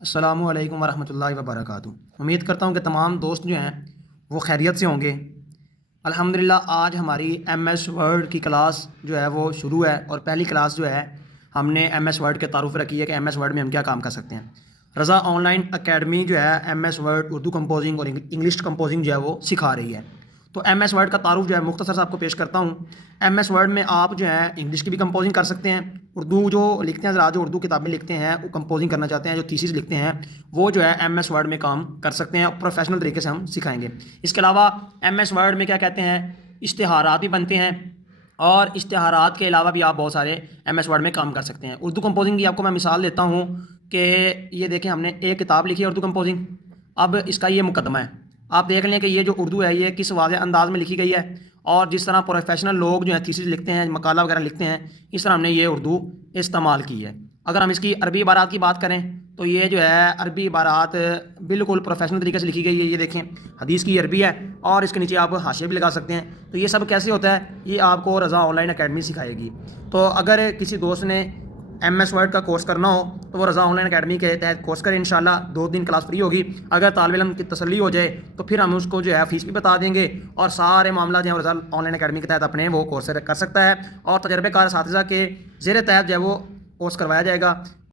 السلام علیکم ورحمۃ اللہ وبرکاتہ۔ امید کرتا ہوں کہ تمام دوست جو ہیں وہ خیریت سے ہوں گے۔ الحمدللہ آج ہماری ایم ایس ورڈ کی کلاس جو ہے وہ شروع ہے، اور پہلی کلاس جو ہے ہم نے ایم ایس ورڈ کے تعارف رکھی ہے کہ ایم ایس ورڈ میں ہم کیا کام کر سکتے ہیں۔ رضا آن لائن اکیڈمی جو ہے M S word Urdu composing اور انگلش کمپوزنگ جو ہے وہ سکھا رہی ہے۔ تو ایم ایس ورڈ کا تعارف جو ہے مختصر سے آپ کو پیش کرتا ہوں۔ ایم ایس ورڈ میں آپ جو ہے انگلش کی بھی کمپوزنگ کر سکتے ہیں، اردو جو لکھتے ہیں حضرات، جو اردو کتابیں لکھتے ہیں، وہ کمپوزنگ کرنا چاہتے ہیں، جو تھیسس لکھتے ہیں، وہ جو ہے ایم ایس ورڈ میں کام کر سکتے ہیں، اور پروفیشنل طریقے سے ہم سکھائیں گے۔ اس کے علاوہ ایم ایس ورڈ میں کیا کہتے ہیں، اشتہارات بھی بنتے ہیں، اور اشتہارات کے علاوہ بھی آپ بہت سارے ایم ایس ورڈ میں کام کر سکتے ہیں۔ اردو کمپوزنگ کی آپ کو میں مثال دیتا ہوں کہ یہ دیکھیں، ہم نے ایک کتاب لکھی ہے اردو کمپوزنگ۔ اب اس کا یہ مقدمہ ہے، آپ دیکھ لیں کہ یہ جو اردو ہے یہ کس واضح انداز میں لکھی گئی ہے، اور جس طرح پروفیشنل لوگ جو ہیں تھیسس لکھتے ہیں، مقالہ وغیرہ لکھتے ہیں، اس طرح ہم نے یہ اردو استعمال کی ہے۔ اگر ہم اس کی عربی عبارات کی بات کریں تو یہ جو ہے عربی عبارات بالکل پروفیشنل طریقے سے لکھی گئی ہے۔ یہ دیکھیں، حدیث کی عربی ہے، اور اس کے نیچے آپ حاشیہ بھی لگا سکتے ہیں۔ تو یہ سب کیسے ہوتا ہے، یہ آپ کو رضا آن لائن اکیڈمی سکھائے گی۔ تو اگر کسی دوست نے ایم ایس ورڈ کا کورس کرنا ہو تو وہ رضا آن لائن اکیڈمی کے تحت کورس کریں، انشاءاللہ 2 دن کلاس فری ہوگی۔ اگر طالب علم کی تسلی ہو جائے تو پھر ہم اس کو جو ہے فیس بھی بتا دیں گے، اور سارے معاملات جو ہیں رضا آن لائن اکیڈمی کے تحت اپنے وہ کورس کر سکتا ہے، اور تجربے کار اساتذہ کے زیر تحت جو ہے وہ کورس کروایا جائے گا۔